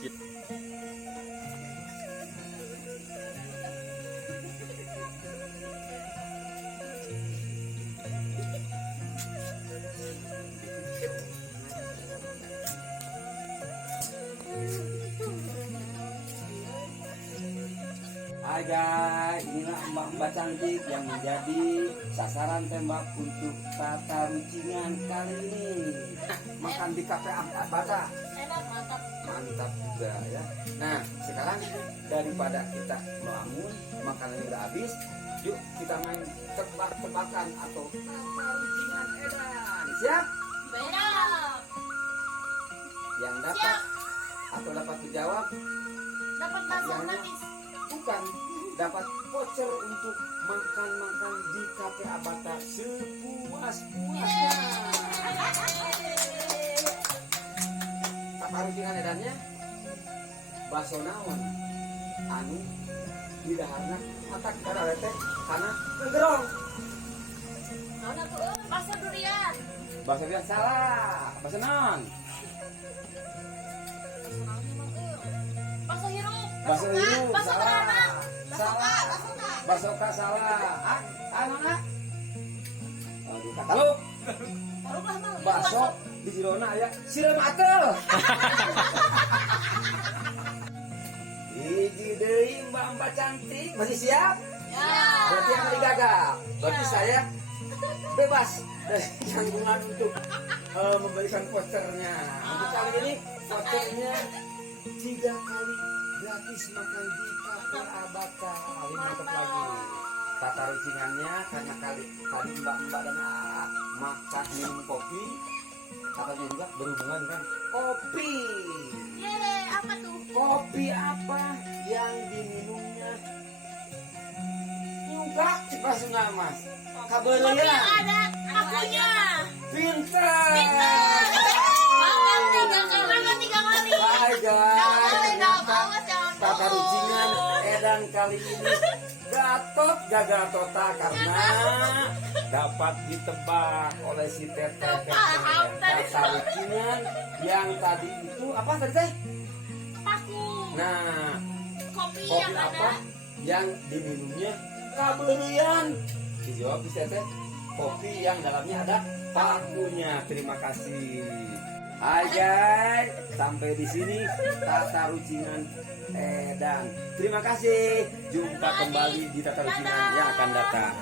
Hai guys, inilah mbak-mbak cantik yang menjadi sasaran tembak untuk tata rucingan kali ini. Makan di kafe Bata. Enak, Mantap juga ya. Nah, sekarang daripada kita melamun, makanannya udah habis, yuk kita main tebak-tebakan atau tata rucingan edan. Siap? beda. Yang dapat atau dapat dijawab Dapat masuk gratis. bukan dapat voucher untuk makan-makan di kafe Abata sepuas-puasnya. Tata rucingan edannya bakso naon anu di daharna matak kada teh kana gerong. Mana tuh? Bakso durian. Bakso dia salah. Bakso naon? Bakso hirup. Bakso hirup Bakso salah. beranak. Salah. Bakso Basoka salah. Mana? Oh, di katalog. Taruh lah mau. Bakso di Jirona ya siram atel. Hiji deui mbak-mbak cantik masih siap? Ya. Berarti yang paling gagal. Berarti saya bebas dari tanggungan untuk memberikan posternya. Untuk kali ini posternya 3 kali gratis makan di kafe Abata. Ini mantap lagi. Tata rucingannya karena tadi mbak-mbak dan makan minum kopi, katanya juga berhubungan kan kopi. Yeay, apa tuh? Kopi apa yang diminumnya? Nyugak pas enggak mas? Kopi Kabarnya ada akunya. pintar. Makan 3 kali. Hai guys, Awas jangan tata bohong. rucingan edan kali ini Gatot gagal total karena dapat ditebak oleh si Teteh. Tata rucingan yang tadi itu apa tadi teh? Paku. Nah, Kopi kopi yang apa ada. yang diminumnya kabelian? Dijawab si Teteh, kopi yang dalamnya ada pakunya. Terima kasih. Hai guys, sampai di sini tata rucingan edan. Terima kasih. Jumpa kembali di tata rucingan yang akan datang.